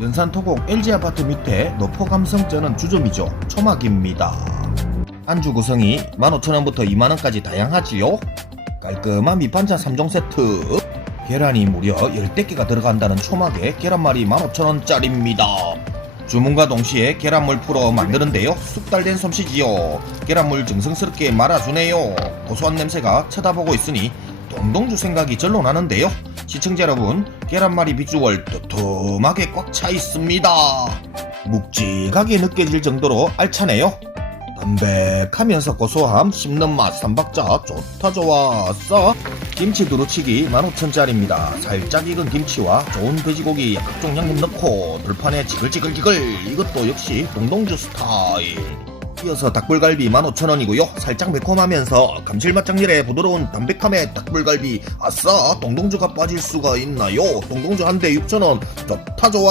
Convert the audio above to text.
연산 토곡 LG 아파트 밑에 노포 감성쩌는 주점이죠. 초막입니다. 안주 구성이 15,000원부터 2만원까지 다양하지요. 깔끔한 밑반찬 3종 세트. 계란이 무려 10대끼가 들어간다는 초막에 계란말이 15,000원짜리입니다. 주문과 동시에 계란물 풀어 만드는데요. 숙달된 솜씨지요. 계란물 정성스럽게 말아주네요. 고소한 냄새가 쳐다보고 있으니 동동주 생각이 절로 나는데요. 시청자 여러분, 계란말이 비주얼 두툼하게 꽉 차 있습니다. 묵직하게 느껴질 정도로 알차네요. 담백하면서 고소함 씹는 맛 삼박자 좋다 좋았어 김치 두루치기 15,000짜리입니다 살짝 익은 김치와 좋은 돼지고기 각종 양념 넣고 불판에 지글지글지글 이것도 역시 동동주 스타일 이어서 닭불갈비 15,000원이고요. 살짝 매콤하면서 감칠맛 장렬의 부드러운 담백함의 닭불갈비. 아싸 동동주가 빠질 수가 있나요? 동동주 한 대 6,000원. 좋다 좋아